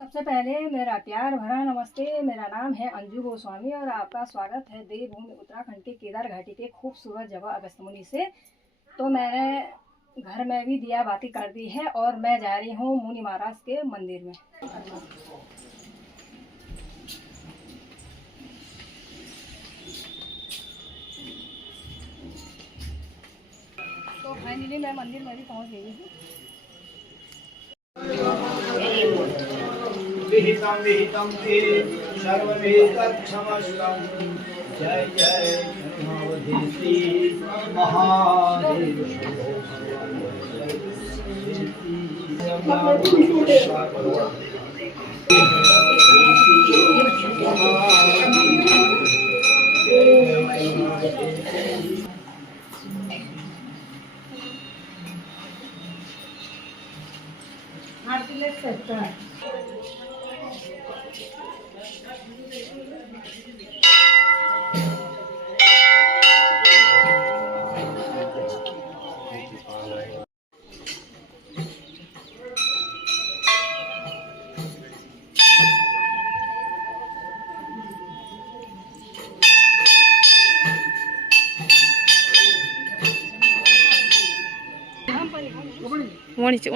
सबसे पहले मेरा प्यार भरा नमस्ते। मेरा नाम है अंजू गोस्वामी और आपका स्वागत है देवभूमि उत्तराखंड के केदार घाटी के खूबसूरत जगह अगस्त्यमुनि से। तो मैंने घर में भी दिया बाती कर दी है और मैं जा रही हूँ मुनि महाराज के मंदिर में। तो फाइनली मैं मंदिर में भी पहुँच गई हूँ। विहितं विहितं ते सर्ववेदक्षमस्तं। जय जय नमोदेवी महादेव। ઓણી છે